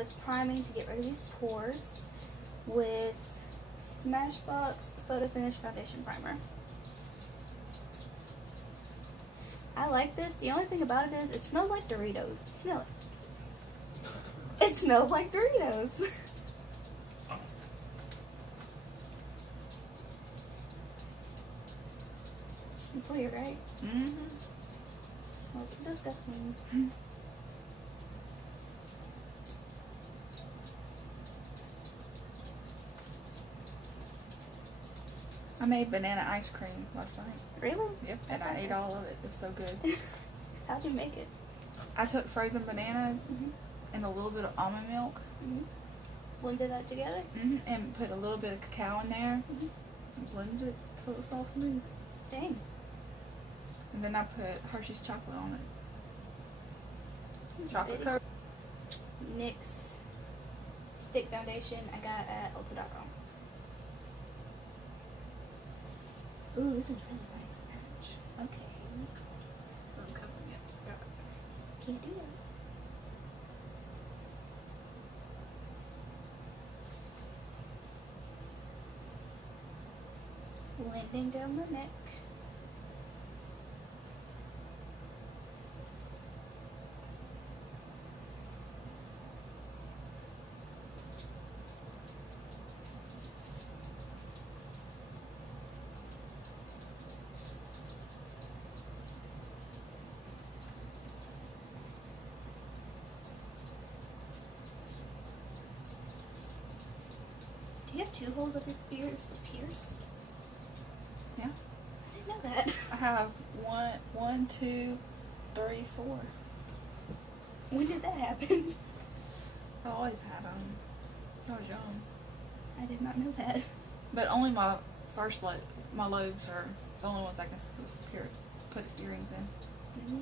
puts priming to get rid of these pores with Smashbox Photo Finish Foundation Primer. I like this. The only thing about it is it smells like Doritos. Smell it. It smells like Doritos. It's weird, right? Mm-hmm. It smells disgusting. I made banana ice cream last night. Really? Yep, and I ate all of it. It was so good. How'd you make it? I took frozen bananas and a little bit of almond milk. Blended that together? And put a little bit of cacao in there. And blended it till it was all smooth. Dang. And then I put Hershey's chocolate on it. Chocolate covered. NYX Stick Foundation I got at Ulta.com. Ooh, this is really nice patch. Okay. I'm covering it. Can't do that. Blending down the neck. Do you have 2 holes of your ears pierced? Yeah. I didn't know that. I have 1, 2, 3, 4. When did that happen? I always had them since I was young. I did not know that. But only my first my lobes are the only ones I can still put earrings in. You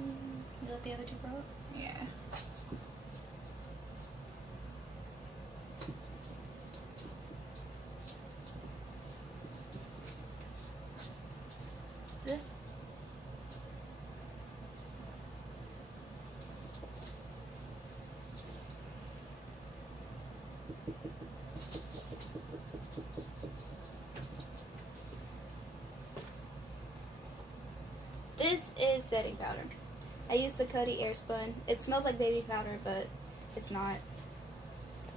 let the other 2 grow up? Yeah. This? This is setting powder. I use the Coty Airspun. It smells like baby powder, but it's not.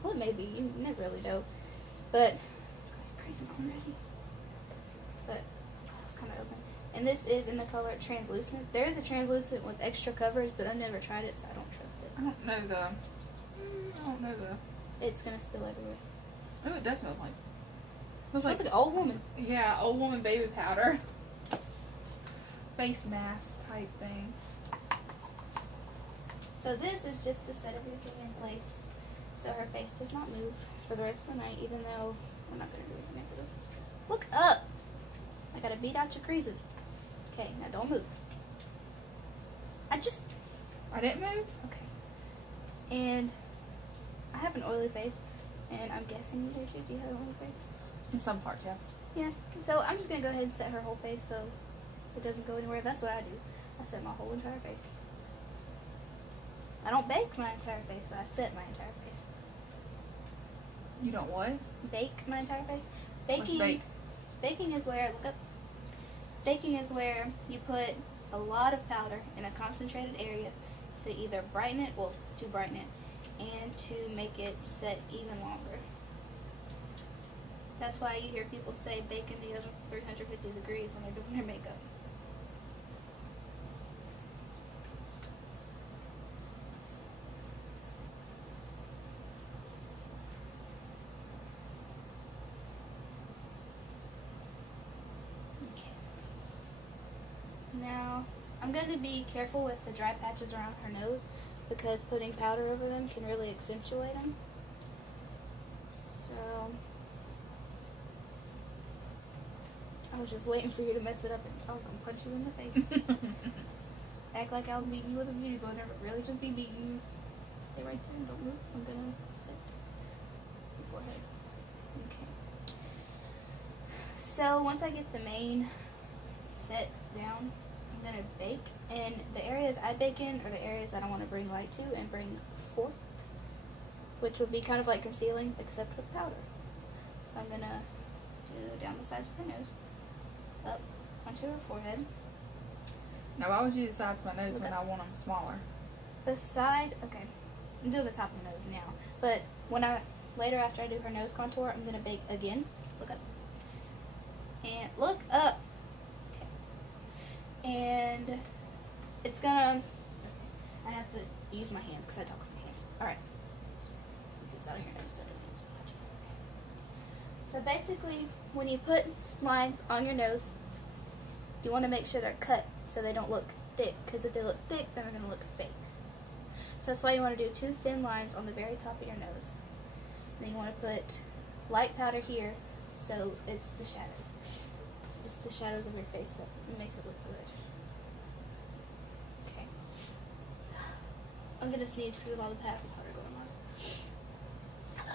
Well, it may be. You never really know. But, crazy already. But, it's kind of open. And this is in the color translucent. There is a translucent with extra coverage, but I never tried it, so I don't trust it. I don't know the. It's gonna spill everywhere. Oh, it does smell like. It smells like an old woman. Yeah, old woman baby powder. Face mask type thing. So this is just to set everything in place so her face does not move for the rest of the night, even though I'm not gonna do anything for this. Look up! I gotta beat out your creases. Okay, now don't move. I didn't move? Okay. And I have an oily face, and I'm guessing you do too. Do you have an oily face? In some parts, yeah. Yeah. So I'm just gonna go ahead and set her whole face so it doesn't go anywhere. That's what I do. I set my whole entire face. I don't bake my entire face, but I set my entire face. You don't what? Bake my entire face. What's bake? Baking is where, look up. Baking is where you put a lot of powder in a concentrated area to either brighten it, well, to brighten it, and to make it set even longer. That's why you hear people say bake in the oven for 350 degrees when they're doing their makeup. Now, I'm going to be careful with the dry patches around her nose because putting powder over them can really accentuate them. So, I was just waiting for you to mess it up and I was going to punch you in the face. Act like I was beating you with a beauty blender, but really just be beating you. Stay right there and don't move. I'm going to set your forehead. Okay. So, once I get the main set down, I'm gonna bake, and the areas I bake in are the areas that I want to bring light to and bring forth. which would be kind of like concealing, except with powder. So I'm going to do down the sides of her nose, up onto her forehead. Now, why would you do the sides of my nose Look when up. I want them smaller? The side, okay, I'm doing the top of the nose now, but when later after I do her nose contour, I'm going to bake again. Look up. And look up. Okay. And it's gonna, I have to use my hands because I talk with my hands. Alright. Get this out of your nose so it doesn't smudge. So basically, when you put lines on your nose, you want to make sure they're cut so they don't look thick, because if they look thick, then they're going to look fake. So that's why you want to do 2 thin lines on the very top of your nose. And then you want to put light powder here, so it's the shadows. It's the shadows of your face that makes it look good. Okay. I'm going to sneeze because of all the powder going on.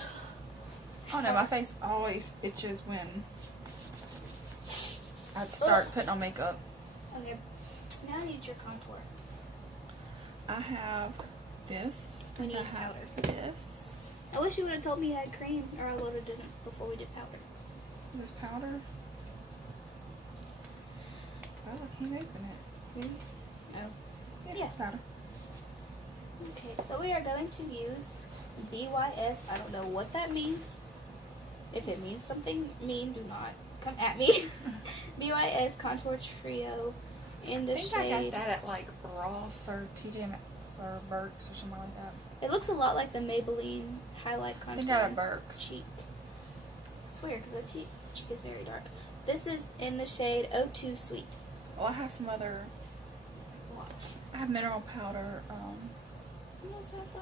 Oh no, my face always itches when I start putting on makeup. Okay. Now I need your contour. I have this. We need I have powder. this. I wish you would have told me you had cream, or I would have done it before we did powder. This powder. Oh, I can't open it. Maybe? Oh. Yeah, Yeah. it's powder. Okay, so we are going to use BYS. I don't know what that means. If it means something mean, do not come at me. BYS Contour Trio in the I think shade. I got that at like Ross or TJ Maxx or Burke's or something like that. It looks a lot like the Maybelline highlight I contour. think I got at Burke's. Cheek. It's weird because the cheek is very dark. This is in the shade O2 Sweet. Well, I have some other. Wash. I have mineral powder. What was that by?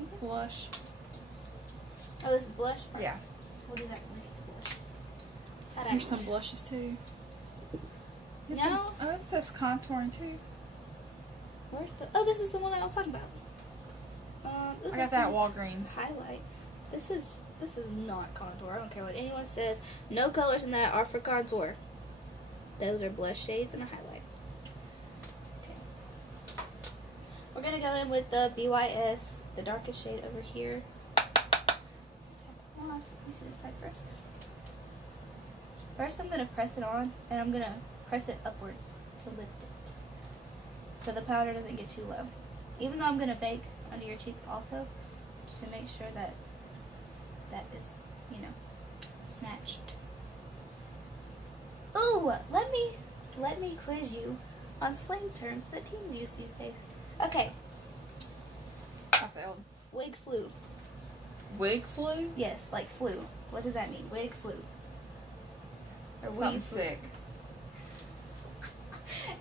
Use it? Blush. Oh, this is blush? Yeah. We'll do that when it gets blush. Here's some blushes too. Here's some- No. oh, it says contouring too. Where's the? Oh, this is the one that I was talking about. I got that at Walgreens. Highlight. This is not contour. I don't care what anyone says. No colors in that are for contour. Those are blush shades and a highlight. Okay. We're gonna go in with the BYS, the darkest shade over here. Tap it off. Let me see this side first. First, I'm gonna press it on, and I'm gonna press it upwards to lift it, so the powder doesn't get too low. Even though I'm gonna bake under your cheeks also, just to make sure that that is, you know, snatched. Ooh, let me quiz you on slang terms that teens use these days. Okay, I failed. wig flu. Wig flu? Yes, like flu. What does that mean? Wig flu. Or Something weed flu. sick.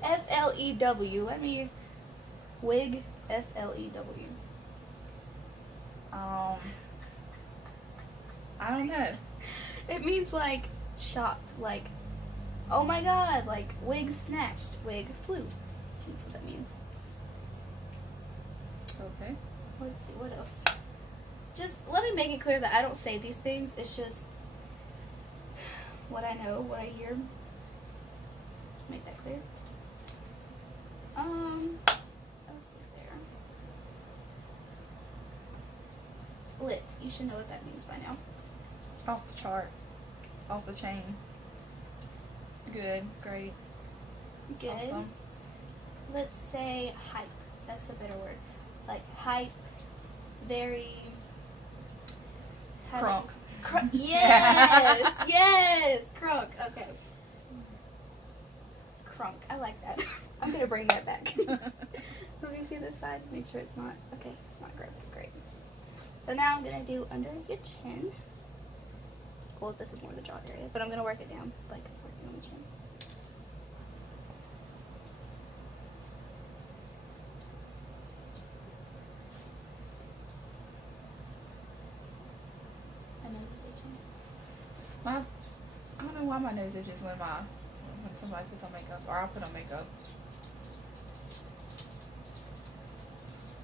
FLEW. Let me. Wig FLEW. I don't know. It means like shocked, like, oh my god, like wig snatched, wig flew. That's what that means. Okay. Let's see, what else? Just let me make it clear that I don't say these things. It's just what I know, what I hear. Make that clear. What else is there? Lit. You should know what that means by now. Off the chart. Off the chain. Good. Great. Good. Awesome. Let's say hype. That's a better word. Like hype. Very. Crunk. Yes! Yes! Crunk. Okay. Crunk. I like that. I'm going to bring that back. Let me see this side. Make sure it's not. Okay, it's not gross. Great. So now I'm going to do under your chin. Well, this is more the jaw area, but I'm going to work it down, like working on the chin. I know this is chin. I don't know why my nose itches when somebody puts on makeup, or I put on makeup.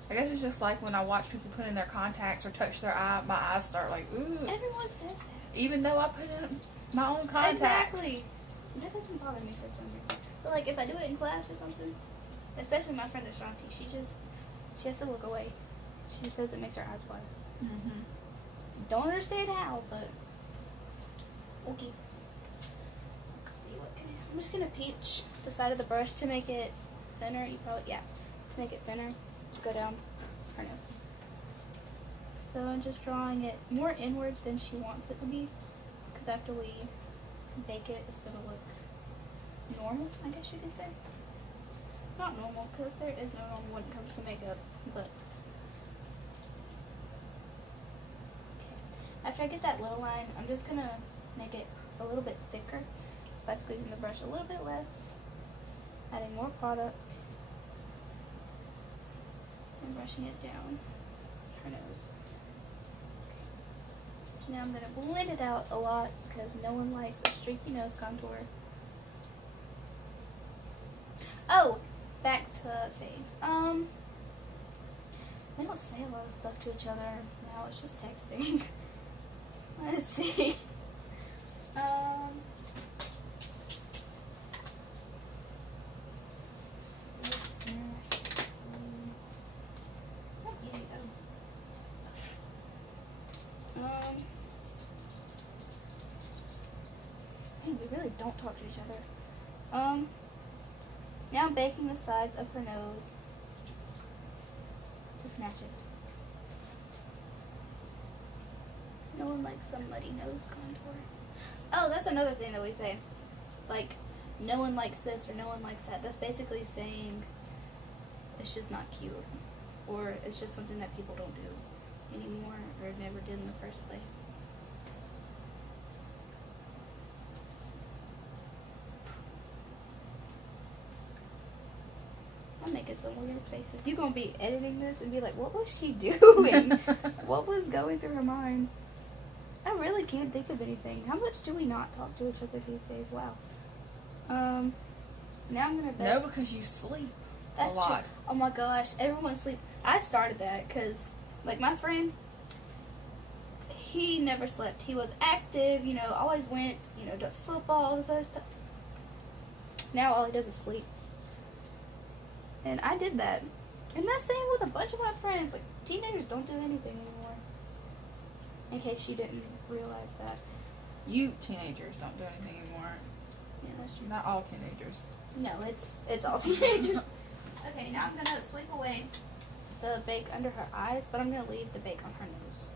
I guess it's just like when I watch people put in their contacts or touch their eye, my eyes start like, ooh. Everyone says that. Even though I put in my own contacts. Exactly. That doesn't bother me for some reason. But like if I do it in class or something, especially my friend Ashanti, she has to look away. She just says it makes her eyes water. Don't understand how, but okay. Let's see what can I'm just gonna pinch the side of the brush to make it thinner. To make it thinner to go down her nose. So I'm just drawing it more inward than she wants it to be, because after we bake it, it's gonna look normal, I guess you could say. Not normal, because there is no normal when it comes to makeup, but okay. After I get that little line, I'm just gonna make it a little bit thicker by squeezing the brush a little bit less, adding more product, and brushing it down her nose. Okay. Now I'm gonna blend it out a lot because no one likes a streaky nose contour. Oh, back to sayings. We don't say a lot of stuff to each other now. It's just texting. Let's see. Hey, we really don't talk to each other. Now I'm baking the sides of her nose to snatch it. No one likes a muddy nose contour. Oh, that's another thing that we say. Like, no one likes this or no one likes that. That's basically saying it's just not cute. Or it's just something that people don't do anymore or never did in the first place. I'm making some weird faces. You're going to be editing this and be like, what was she doing? What was going through her mind? I really can't think of anything. How much do we not talk to each other these days? Wow. Now I'm going to bet. No, because you sleep That's a lot. True. Oh my gosh, everyone sleeps. I started that because, like, my friend, he never slept. He was active, you know, always went, you know, to football, all this other stuff. Now all he does is sleep. And I did that. And that's same with a bunch of my friends. Like, teenagers don't do anything anymore. In case you didn't realize that. You teenagers don't do anything anymore. Yeah, that's true. Not all teenagers. No, it's all teenagers. Okay, now I'm going to sweep away the bake under her eyes, but I'm going to leave the bake on her nose.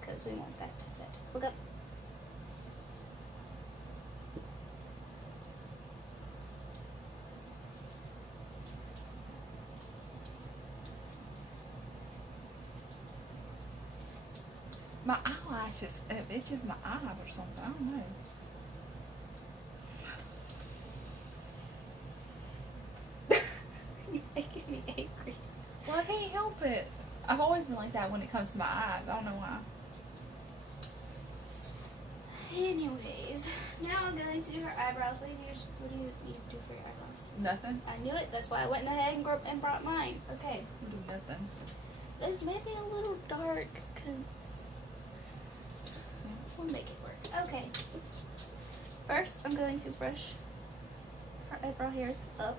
Because we want that to set. Look up. My eyelashes, it itches my eyes or something. I don't know. You're making me angry. Well, I can't help it. I've always been like that when it comes to my eyes. I don't know why. Anyways, now I'm going to do her eyebrows. What do you do for your eyebrows? Nothing. I knew it. That's why I went ahead and brought mine. Okay. I do nothing. This may be a little dark because we'll make it work. Okay. First, I'm going to brush her eyebrow hairs up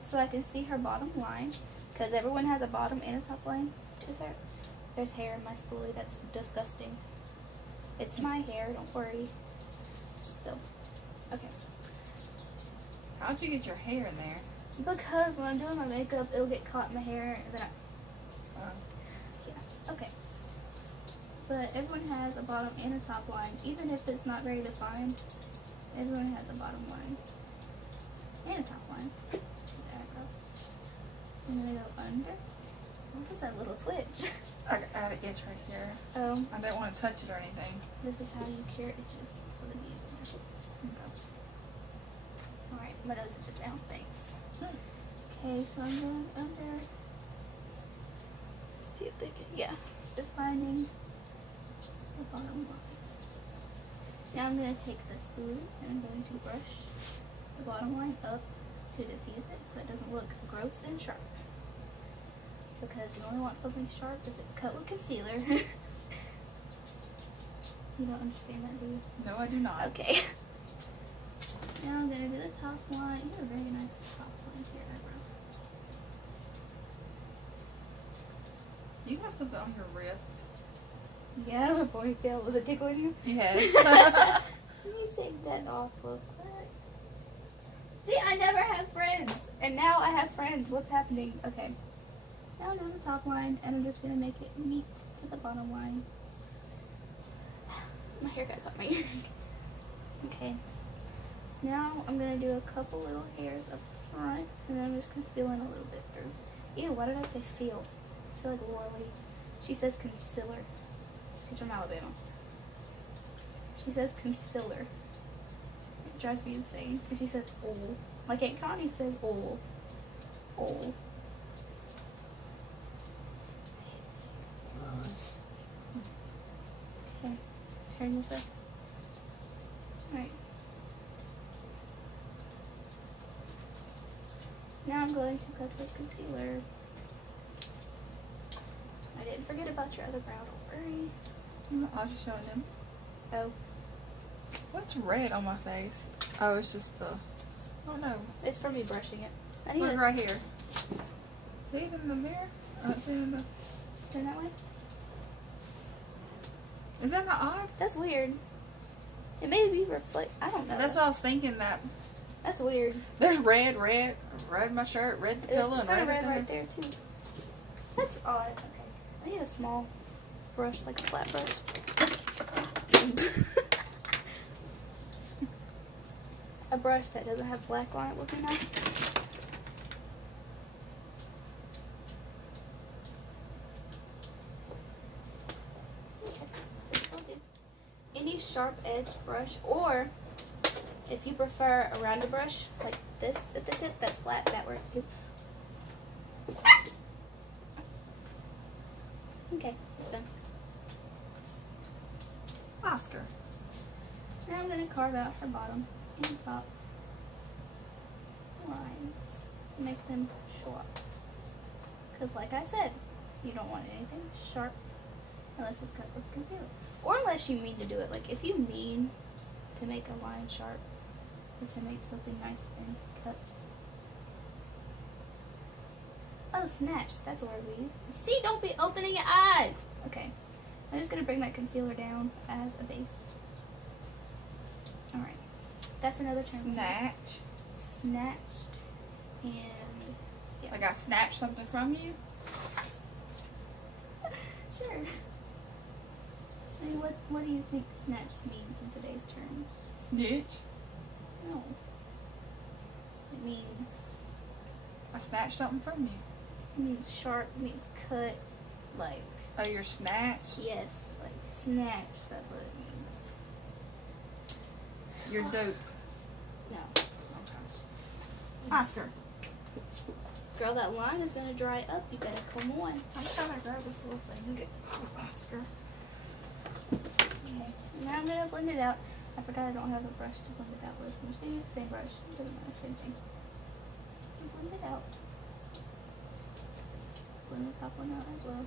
so I can see her bottom line, because everyone has a bottom and a top line to their. There's hair in my spoolie. That's disgusting. It's my hair. Don't worry. Still. Okay. How'd you get your hair in there? Because when I'm doing my makeup, it'll get caught in my hair, and then yeah. Okay. But everyone has a bottom and a top line, even if it's not very defined. Everyone has a bottom line and a top line. The eyebrows. I'm gonna go under. What was that little twitch? I had an itch right here. Oh. I didn't want to touch it or anything. This is how you cure itches. That's what it means. Okay. Alright, my nose is just down. Thanks. Okay, so I'm going under. See if they can, yeah, defining the bottom line. Now I'm going to take the spoon and I'm going to brush the bottom line up to diffuse it so it doesn't look gross and sharp. Because you only want something sharp if it's cut with concealer. You don't understand that, do you? No, I do not. Okay. Now I'm going to do the top line. You have a very nice top line to your eyebrow. You have something on your wrist. Yeah, my ponytail. Was it tickling you? Yes. Let me take that off real quick. See, I never had friends. And now I have friends. What's happening? Okay. Now I'm on the top line, and I'm just going to make it meet to the bottom line. My haircut caught my ear. Okay. Now I'm going to do a couple little hairs up front, and then I'm just going to fill in a little bit through. Ew, why did I say feel? I feel like Laura Lee. She says concealer. She's from Alabama. She says concealer. It drives me insane. And she says old. Like Aunt Connie says old. Old. Okay. Turn this up. Alright. Now I'm going to cut with concealer. I didn't forget about your other brow, don't worry. I was just showing them. Oh. What's red on my face? Oh, it's just the... Oh no. It's from me brushing it. I need Look to right here. See it in the mirror? I don't see it in the... turn that way. Is that not odd? That's weird. It may be reflect. I don't know. That's what I was thinking, that... That's weird. There's red in my shirt, red the pillow, It's and kind of red red right there too. That's odd. Okay. I need a small brush, like a flat brush. A brush that doesn't have black on it would be nice. Okay, this will do. Any sharp edge brush, or if you prefer a rounded brush like this at the tip, that's flat, that works too. Okay, it's done. Oscar. Now I'm going to carve out her bottom and top lines to make them sharp. Because like I said, you don't want anything sharp unless it's cut with concealer. Or unless you mean to do it. Like if you mean to make a line sharp or to make something nice and cut. Oh, snatch. That's what we use. See, don't be opening your eyes. Okay. I'm just going to bring that concealer down as a base. Alright. That's another term. Snatch. Snatched. And, yeah. Like I snatched something from you? Sure. I mean, what do you think snatched means in today's terms? Snitch. No. It means... I snatched something from you. It means sharp, it means cut, like... Oh, you're snatched? Yes, like snatch, that's what it means. You're dope. No. Oscar. Girl, that line is gonna dry up. You better come on. I'm trying to grab this little thing and get Oscar. Okay. Now I'm gonna blend it out. I forgot I don't have a brush to blend it out with. I'm just gonna use the same brush. It doesn't matter, same thing. Blend it out. Blend the top one out as well.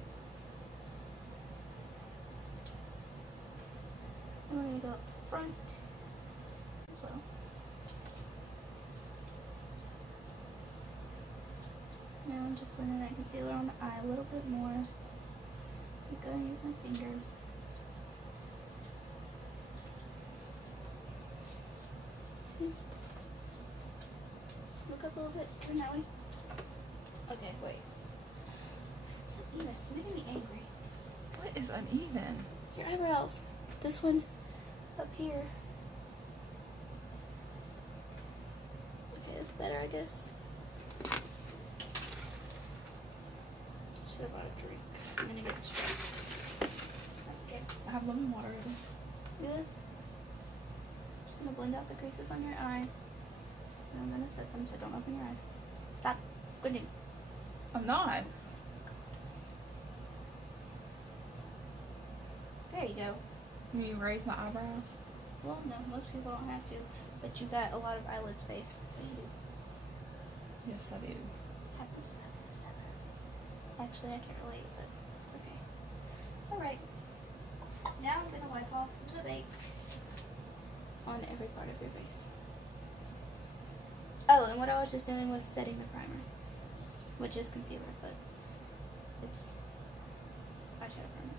I'm gonna go up front as well. Now I'm just blending that concealer on the eye a little bit more. I'm gonna use my finger. Look up a little bit. Turn that way. Okay, wait. It's uneven. It's making me angry. What is uneven? Your eyebrows. This one up here. Okay, that's better, I guess. Should have bought a drink. I'm gonna get stressed. Okay. I have lemon water ready. Do this. Just gonna blend out the creases on your eyes. And I'm gonna set them so don't open your eyes. Stop squinting. I'm not. There you go. Will you raise my eyebrows? Well, no, most people don't have to, but you got a lot of eyelid space, so you do. Yes, I do. Actually, I can't relate, but it's okay. Alright. Now I'm gonna wipe off the bake on every part of your face. Oh, and what I was just doing was setting the primer, which is concealer, but it's eyeshadow primer.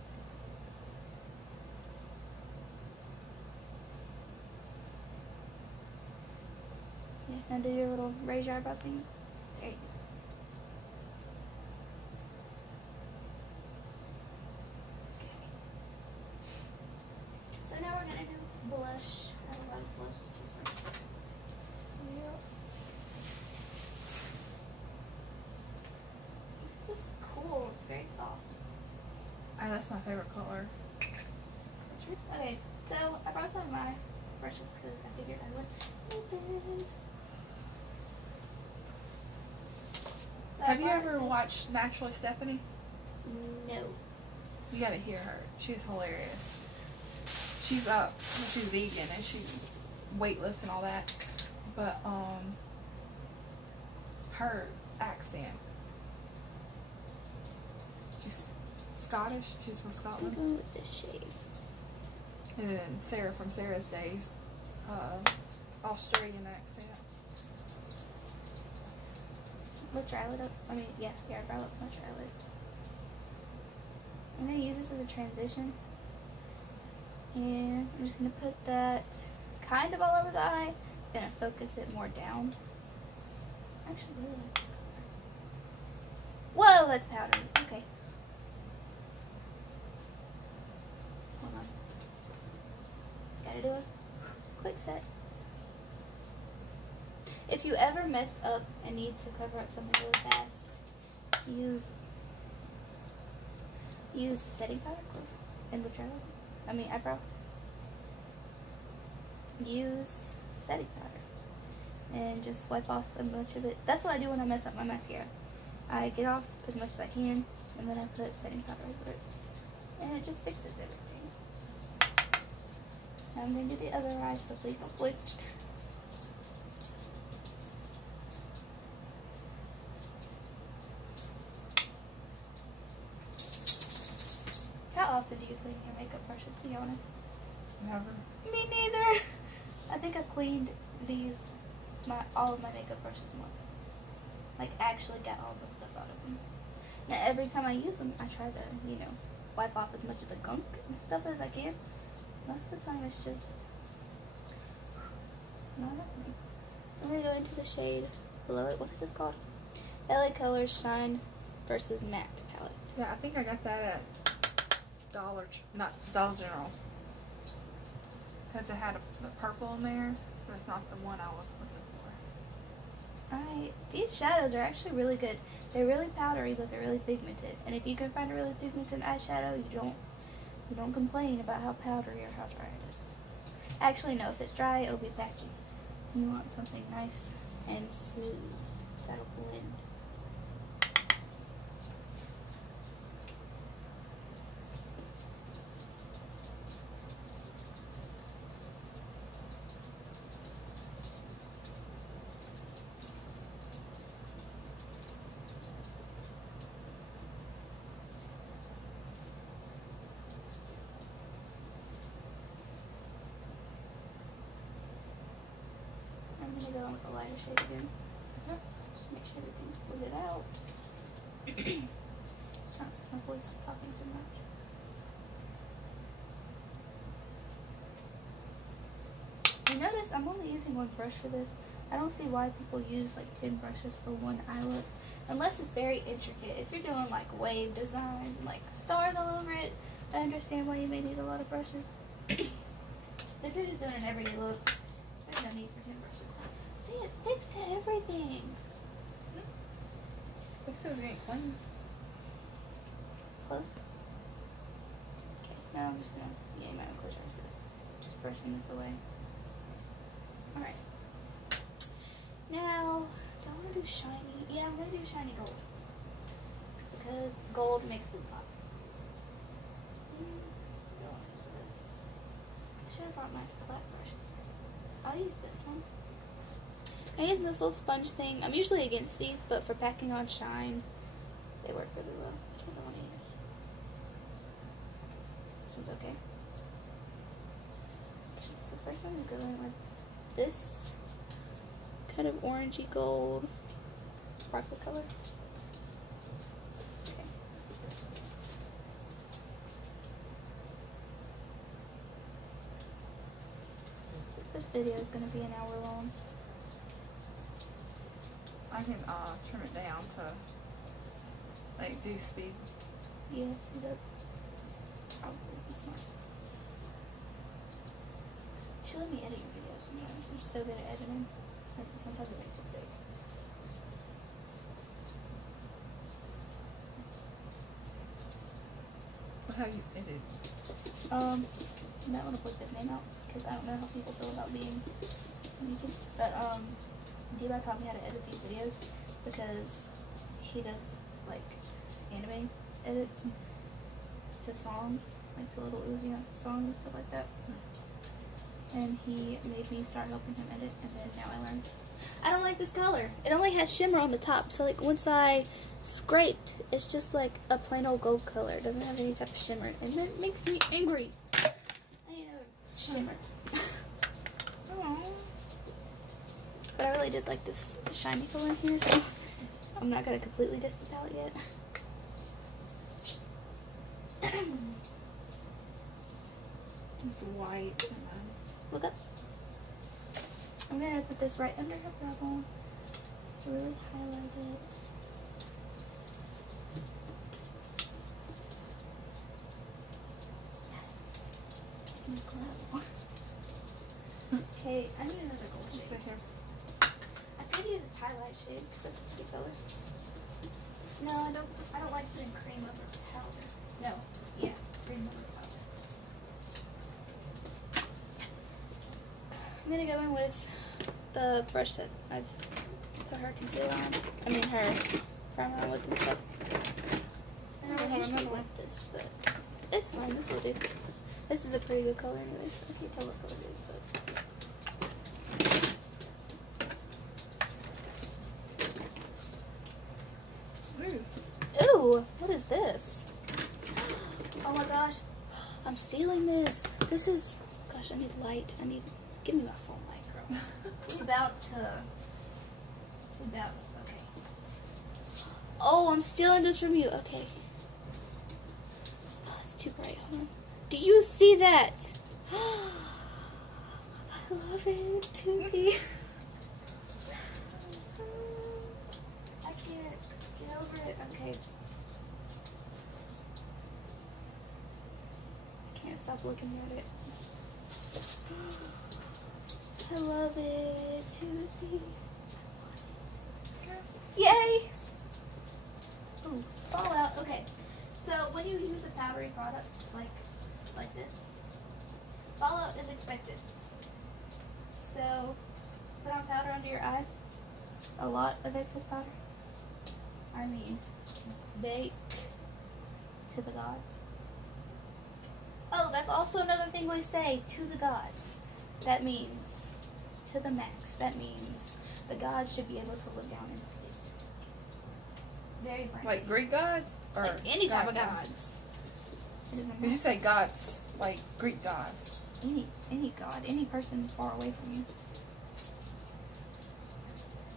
Now do your little raise your eyebrows thing. There you go. Okay. So now we're gonna do blush. I have a lot of blush to choose from. Yep. This is cool. It's very soft. Oh, that's my favorite color. Okay, so I brought some of my brushes because I figured I would open. So Have you ever watched Naturally Stephanie? No. You gotta hear her. She's hilarious. She's she's vegan and she weightlifts and all that. But her accent. She's Scottish. She's from I'm Scotland. going with this shade. And then Sarah from Sarah's Days, Australian accent. We'll try it up. I mean, yeah, I brought up my try it. I'm going to use this as a transition. And I'm just going to put that kind of all over the eye. I'm going to focus it more down. I actually really like this color. Whoa, that's powdery. Okay. Hold on. Gotta do a quick set. If you ever mess up and need to cover up something really fast, use setting powder, close, and lift your eyebrow. Use setting powder and just wipe off a bunch of it. That's what I do when I mess up my mascara. I get off as much as I can, and then I put setting powder over it, and it just fixes everything. Now I'm going to do the other eye, so please don't flinch. How often do you clean your makeup brushes, to be honest? Never. Me neither. I think I've cleaned all of my makeup brushes once. Like, actually got all the stuff out of them. Now, every time I use them, I try to, wipe off as much of the gunk and stuff as I can. Most of the time, it's just not happening. So I'm going to go into the shade below it. What is this called? LA Colors Shine versus Matte palette. Yeah, I think I got that at Dollar General. Because it had the purple in there, but it's not the one I was looking for. Alright, these shadows are actually really good. They're really powdery, but they're really pigmented. And if you can find a really pigmented eyeshadow, you don't complain about how powdery or how dry it is. Actually, no, if it's dry, it'll be patchy. You want something nice and smooth that'll blend. I'm going to go in with a lighter shade again. Yep. Just make sure everything's blended out. Sorry, because my voice is talking too much. You notice I'm only using one brush for this. I don't see why people use like 10 brushes for one eye look. Unless it's very intricate. If you're doing like wave designs and like stars all over it, I understand why you may need a lot of brushes. But if you're just doing an everyday look, there's no need for 10 brushes. See, it sticks to everything. Looks like it ain't clean. Close. Okay, now I'm just gonna, yeah, my close eyes for this. Just brushing this away. Alright. Now, do I want to do shiny? Yeah, I'm gonna do shiny gold. Because gold makes blue pop. I should have brought my flat brush. I'll use this one. I use this little sponge thing. I'm usually against these, but for packing on shine, they work really well. Which one do I want to use? This one's okay. So first I'm going to go in with this kind of orangey gold sparkle color. Okay. This video is going to be an hour long. can trim it down to like do speed. Yeah, speed up. Probably be smart. You should let me edit your videos sometimes. I'm so good at editing. Like, sometimes it makes me sick. How you edit? You might want to put his name out because I don't know how people feel about being muted. But D-Bot taught me how to edit these videos because he does like anime edits to songs, like to Little Uzi songs and stuff like that. And he made me start helping him edit, and then now I learned. I don't like this color. It only has shimmer on the top, so like once I scraped, it's just like a plain old gold color. It doesn't have any type of shimmer, and it makes me angry. I need another shimmer. But I really did like this shiny color in here, so I'm not gonna completely diss the palette yet. It's white. Look up. I'm gonna put this right under her brow just to really highlight it. Yes. Glow. Okay, I need another gold shade. Here. I could use this highlight shade because that's a pretty color. No, I don't like doing cream over powder. No, yeah, cream over powder. I'm gonna go in with the brush that I've put her concealer on. I mean her primer on with and stuff. I don't usually like this, but it's fine. This will do. This is a pretty good color anyways. I can't tell what color it is, but. Ooh, what is this? Oh my gosh, I'm stealing this. This is, gosh, I need light. Give me my phone light, girl. Okay. Oh, I'm stealing this from you. Okay. Oh, it's too bright. Hold on. Do you see that? I love it, Tuesday. I can't get over it. Okay. I can't stop looking at it. I love it, Tuesday. Yay! Ooh, Fallout. Okay, so when you use a powdery product like this, fallout is expected. So put on powder under your eyes. A lot of excess powder. I mean, bake to the gods. Oh, that's also another thing we say, to the gods. That means to the max. That means the gods should be able to look down and see it. Very brand. Like Greek gods? Or like any type of gods. It doesn't matter. Did you say gods? Like Greek gods? Any god, any person far away from you.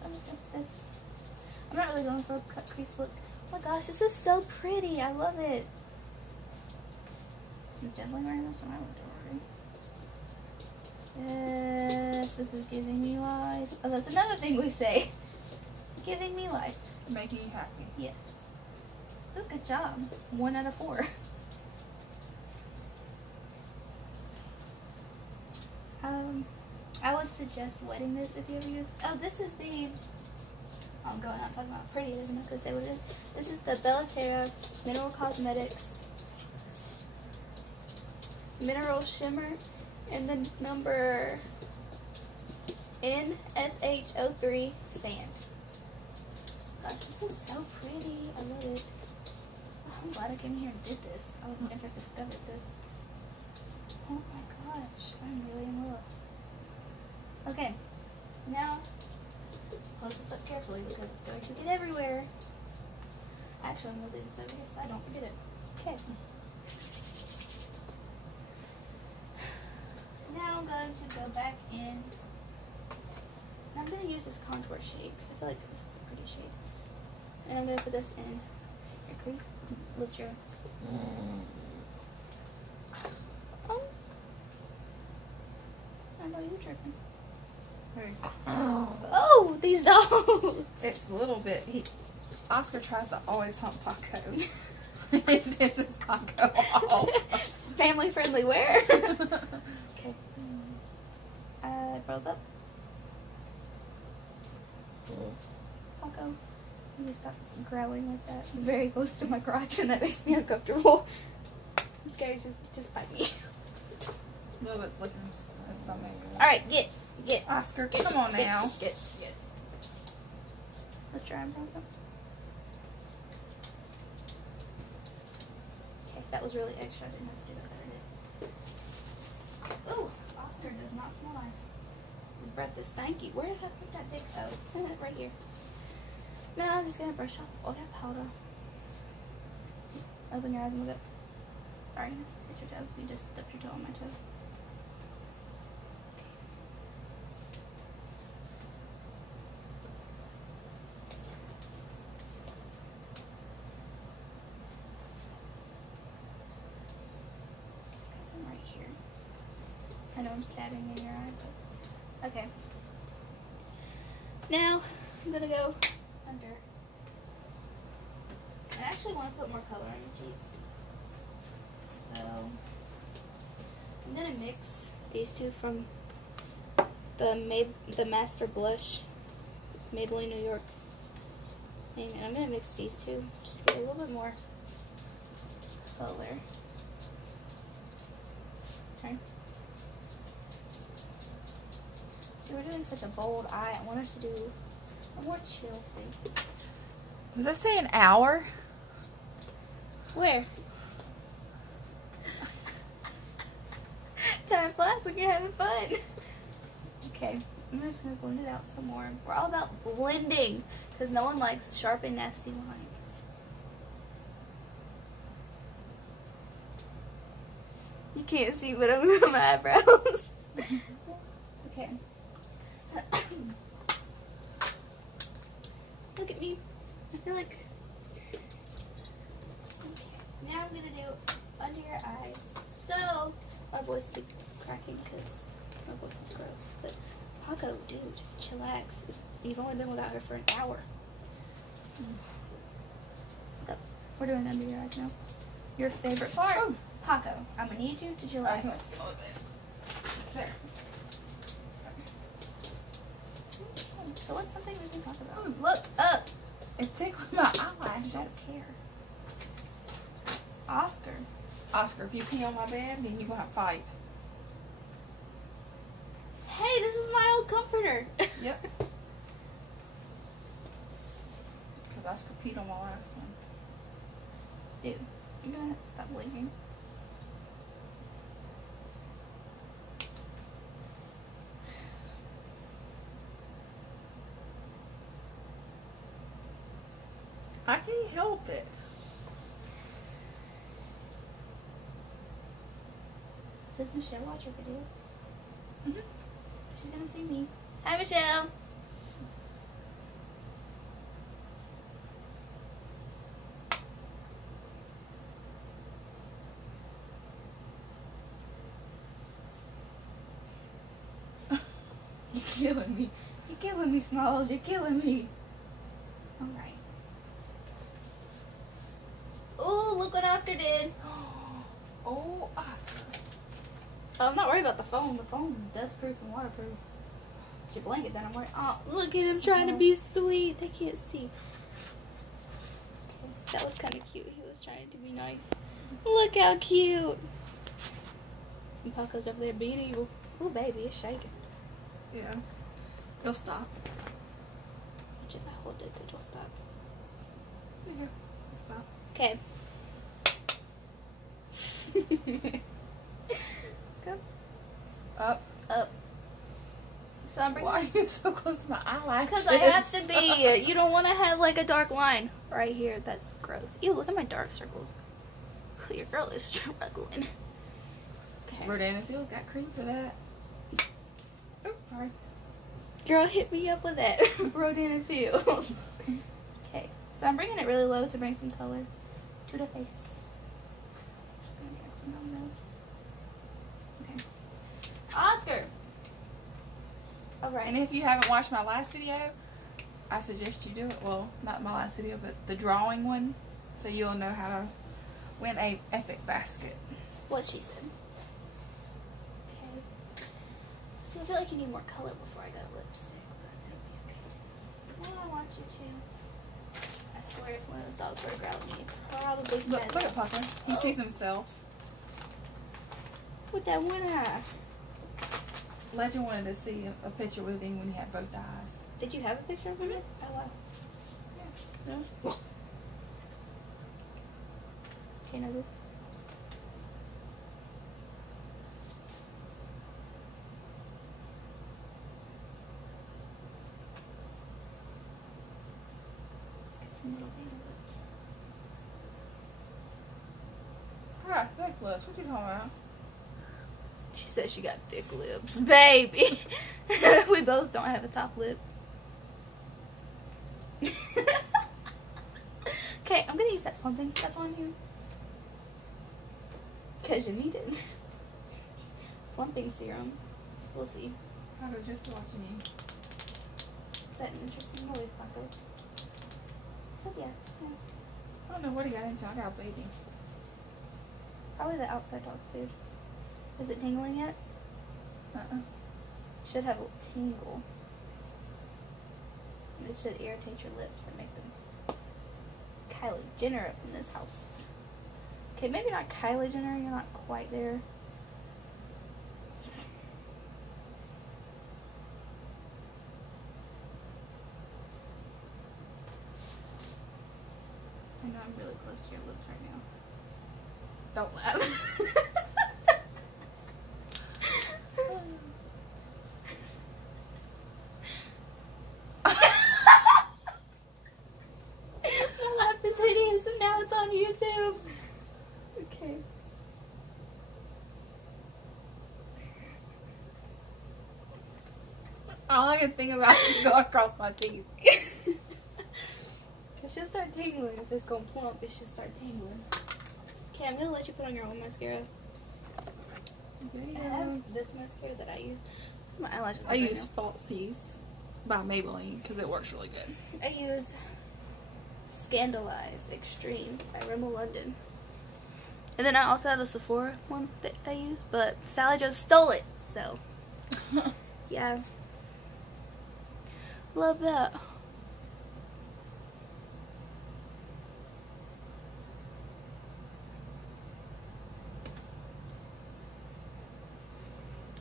I'm just gonna put this. I'm not really going for a cut crease look. Oh my gosh, this is so pretty. I love it. I'm definitely wearing this when I went to work. Yes, this is giving me life. Oh, that's another thing we say. Giving me life. Making you happy. Yes. Oh, good job. 1 out of 4. I would suggest wetting this if you ever use. Oh, this is the. I'm going out talking about pretty. I'm not gonna say what it is. This is the Bellaterra Mineral Cosmetics Mineral Shimmer, and the number NSH03 Sand. Gosh, this is so pretty. I love it. Oh, I'm glad I came here and did this. I would never discovered this. Oh my gosh, I'm really in love. Okay, now close this up carefully because it's going to get everywhere. Actually, I'm going to leave this over here so I don't forget it. Okay. Now I'm going to go back in. I'm going to use this contour shade because I feel like this is a pretty shade. And I'm going to put this in your crease. Lift your. Oh. I know you're tripping. Oh, these dogs. It's a little bit. Oscar tries to always hump Paco. It pisses Paco off. Family friendly wear. Okay. Curls up. Paco, you stop growling like that. Very close to my crotch, and that makes me uncomfortable. I'm scared. Just bite me. A little bit's licking his stomach. Alright, get. Oscar, come on now. Get. Let's your eyebrows up. Okay, that was really extra. I didn't have to do that better. Ooh, Oscar does not smell nice. His breath is stanky. Where did I put that big coat? Right here. Now I'm just gonna brush off all that powder. Open your eyes a little bit. Sorry, hit your toe. You just stepped your toe on my toe. Right here. I know I'm stabbing in your eye, but okay. Now I'm gonna go under. I actually want to put more color on your cheeks, so I'm gonna mix these two from the Master Blush Maybelline New York thing, and I'm gonna mix these two just to get a little bit more color. Okay. So we're doing such a bold eye. I want us to do a more chill face. Does that say an hour? Where? Time flies when you're having fun. Okay, I'm just gonna blend it out some more. We're all about blending because no one likes sharp and nasty lines. You can't see, but I'm moving my eyebrows. Okay. Look at me. I feel like. Okay. Now I'm gonna do under your eyes. So my voice is cracking because my voice is gross. But Paco, dude, chillax. You've only been without her for an hour. Go. We're doing under your eyes now. Your favorite part. Oh. Paco, I'm gonna need you to chillax. There. So what's something we can talk about? Ooh, look up. It's tickling my I eyelashes. don't care. Oscar. Oscar, if you pee on my bed, then you're gonna have to fight. Hey, this is my old comforter. Yep. Because Oscar peed on my last one. Dude, you're gonna have to stop blinking. I can't help it. Does Michelle watch your videos? Mm-hmm. She's gonna see me. Hi, Michelle. You're killing me. You're killing me, Smalls. You're killing me. Alright. Ooh, look what Oscar did. Oh, Oscar. Oh, I'm not worried about the phone. The phone is dustproof and waterproof. It's your blanket that I'm wearing. Oh, look at him trying to be sweet. They can't see. Okay, that was kind of cute. He was trying to be nice. Look how cute. And Paco's over there being evil. Ooh, baby, it's shaking. Yeah. He'll stop. Which if I hold it, it'll stop. Yeah. He'll stop. Okay. Go. Up. Up. So I'm bringing Why are you so close to my eyelashes? because I have to be. You don't want to have like a dark line right here. That's gross. Ew, look at my dark circles. Your girl is struggling. Okay. Rodana Field got cream for that. Oh, sorry. Girl, hit me up with that. Rodan and Field. Okay. So I'm bringing it really low to bring some color to the face. Just gonna drag some down there. Okay. Oscar. Alright. And if you haven't watched my last video, I suggest you do it. Well, not my last video, but the drawing one. So you'll know how to win a epic basket. What she said. Okay. See, I feel like you need more color before I got a lipstick, but it'll be okay. No, I want you to. I swear if one of those dogs were to growl at me, probably Look at Papa. He sees himself. With that one eye. Legend wanted to see a picture with him when he had both eyes. Did you have a picture of him? Oh, wow. Yeah. No? Okay, now this. Some little baby lips. Hi, thick lips. What you talking about? She said she got thick lips. Baby! We both don't have a top lip. Okay, I'm gonna use that plumping stuff on you. Because you need it. Plumping serum. We'll see. I was just watching you. Is that an interesting noise, Paco? So, yeah. I don't know what he got into. I got a baby. Probably the outside dog's food. Is it tingling yet? Should have a tingle. It should irritate your lips and make them Kylie Jenner up in this house. Okay, maybe not Kylie Jenner, you're not quite there. I know I'm really close to your lips right now. Don't laugh. My laugh is hideous and now it's on YouTube. Okay. All I can think about is going across my teeth. It should start tingling. If it's gonna plump, it should start tingling. Okay, I'm gonna let you put on your own mascara. I have this mascara that I use. My eyelashes. I use Falsies by Maybelline because it works really good. I use Scandalize Extreme by Rimmel London. And then I also have a Sephora one that I use, but Sally just stole it, so yeah. Love that.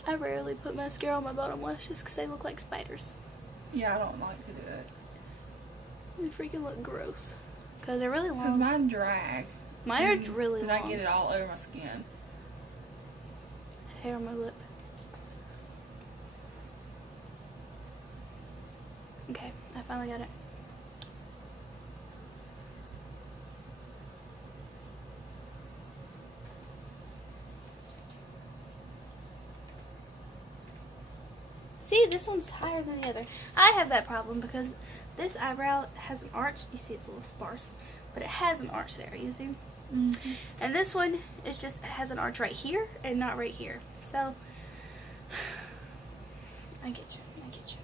I rarely put mascara on my bottom lashes because they look like spiders. Yeah, I don't like to do it. They freaking look gross. Because they're really long. Because mine drag. Mine are really and long. I get it all over my skin. Hair on my lip. Okay, I finally got it. See, this one's higher than the other. I have that problem because this eyebrow has an arch. You see it's a little sparse, but it has an arch there, you see? Mm-hmm. And this one is just, it has an arch right here and not right here. So, I get you, I get you.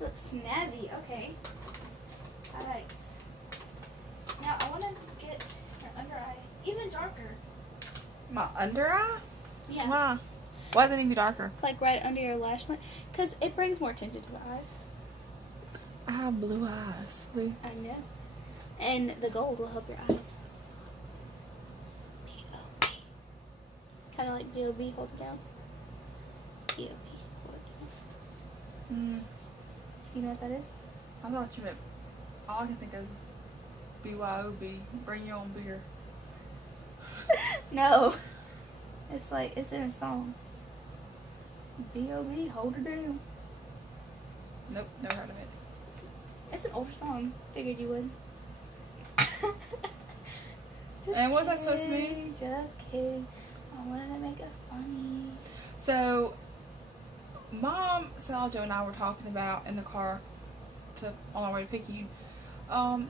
Look snazzy, okay. Alright. Now I want to get your under eye even darker. My under eye? Yeah. Why? Why is it even darker? Like right under your lash line. Because it brings more attention to the eyes. I have blue eyes. Blue. I know. And the gold will help your eyes. B.O.B. Kind of like B.O.B. Hold it down. B.O.B. Hold it down. You know what that is? I thought you meant, all I can think of is BYOB. Bring your own beer. No. It's like, it's in a song. B.O.B. Hold it down. Nope, never heard of it. It's an older song. Figured you would. And what's that supposed to mean? Just kidding. I wanted to make it funny. So, Mom, Saljo, and I were talking about in the car on our way to pick you, when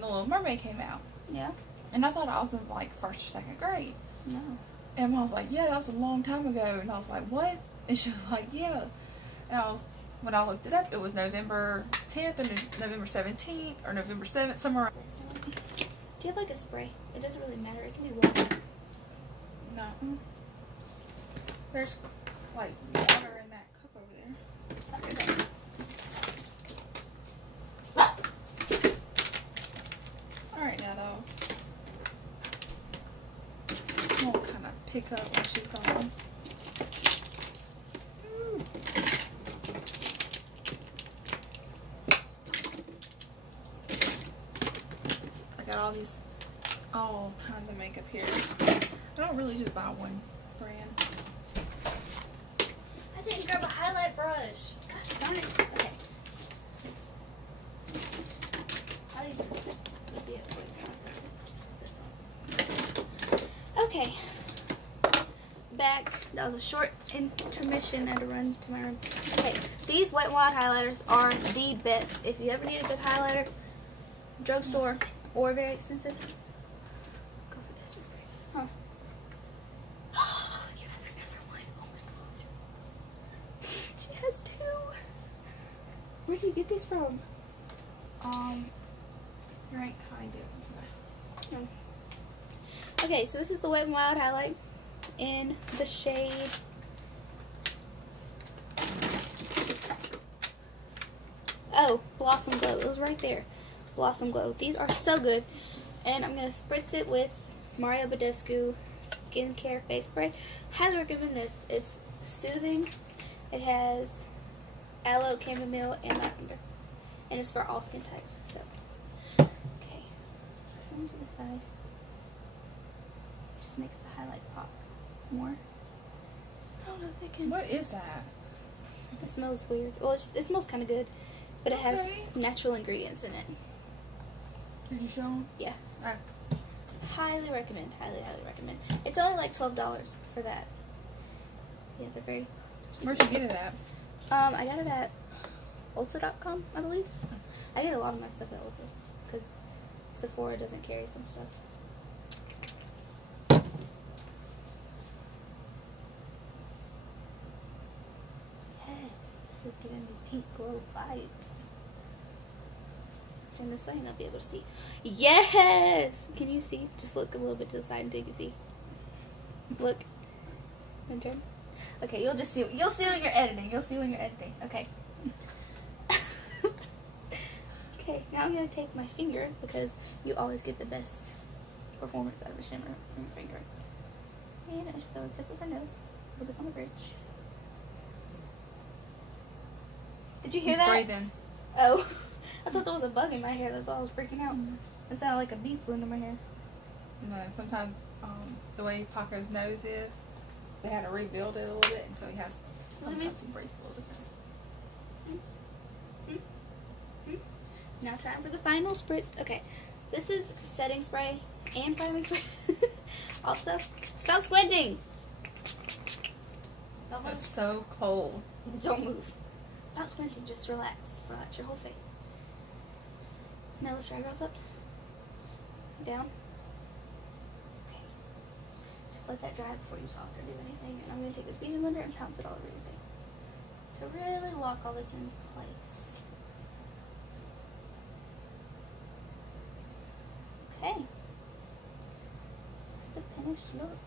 The Little Mermaid came out. Yeah? And I thought I was in like 1st or 2nd grade. No. And Mom was like, yeah, that was a long time ago. And I was like, what? And she was like, yeah. And when I looked it up, it was November 10th and November 17th or November 7th, somewhere. Do you have like a spray? It doesn't really matter. It can be water. No. There's like water in that cup over there. Alright, now though. We'll kind of pick up while she's gone. I got all kinds of makeup here. I don't really just buy one brand. I didn't grab a highlight brush. Gosh darn it. Okay. I'll use this one. Okay. Back. That was a short intermission. I had to run to my room. Okay. These Wet n Wild highlighters are the best. If you ever need a good highlighter, drugstore or very expensive, go for this. It's great. Huh. You have another one. Oh my god. She has two. Where do you get these from? Right, kind of. No. Okay, so this is the Wet n Wild highlight in the shade Blossom Glow. It was right there. Blossom Glow. These are so good. And I'm going to spritz it with Mario Badescu Skincare Face Spray. Highly recommend this. It's soothing. It has aloe, chamomile, and lavender. And it's for all skin types. So, okay. Some to the side. Just makes the highlight pop more. I don't know if they can. What is that? It smells weird. Well, it smells kind of good. But it has Okay. natural ingredients in it. Did you show them? Yeah. Alright. Highly recommend. Highly, highly recommend. It's only like $12 for that. Yeah, they're very... Where'd you get it at? I got it at Ulta.com, I believe. I get a lot of my stuff at Ulta. Because Sephora doesn't carry some stuff. Yes, this is giving me pink glow vibes. Turn this way and I'll be able to see. Yes! Can you see? Just look a little bit to the side until you can see. Look. Then turn. Okay, you'll just see. You'll see when you're editing. You'll see when you're editing. Okay. Okay, now I'm going to take my finger because you always get the best performance out of a shimmer from your finger. And I should go to the tip of her nose. A little bit on the bridge. Did you hear that? Breathing. Oh. I thought there was a bug in my hair. That's why I was freaking out. It sounded like a bee flew into my hair. No, sometimes the way Paco's nose is, they had to rebuild it a little bit, and so he has sometimes he breaks a little bit. Now time for the final spritz. Okay, this is setting spray and priming spray. Also, stop squinting. It's so cold. Don't move. Stop squinting. Just relax. Relax your whole face. Now let's dry eyebrows up. Down. Okay. Just let that dry before you talk or do anything. And I'm going to take this beauty blender and pounce it all over your face to really lock all this in place. Okay. That's the finished look.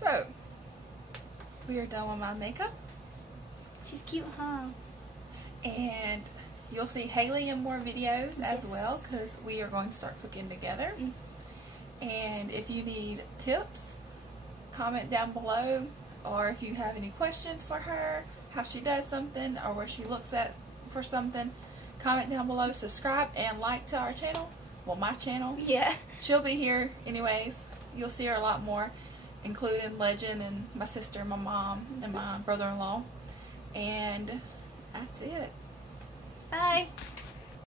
So, we are done with my makeup. She's cute, huh? And you'll see Haley in more videos as well, because we are going to start cooking together. And if you need tips, comment down below, or if you have any questions for her, how she does something, or where she looks at for something, comment down below. Subscribe and like to our channel. Well, my channel. Yeah. She'll be here anyways. You'll see her a lot more, including Legend and my sister, my mom, and my brother-in-law. And that's it. Bye.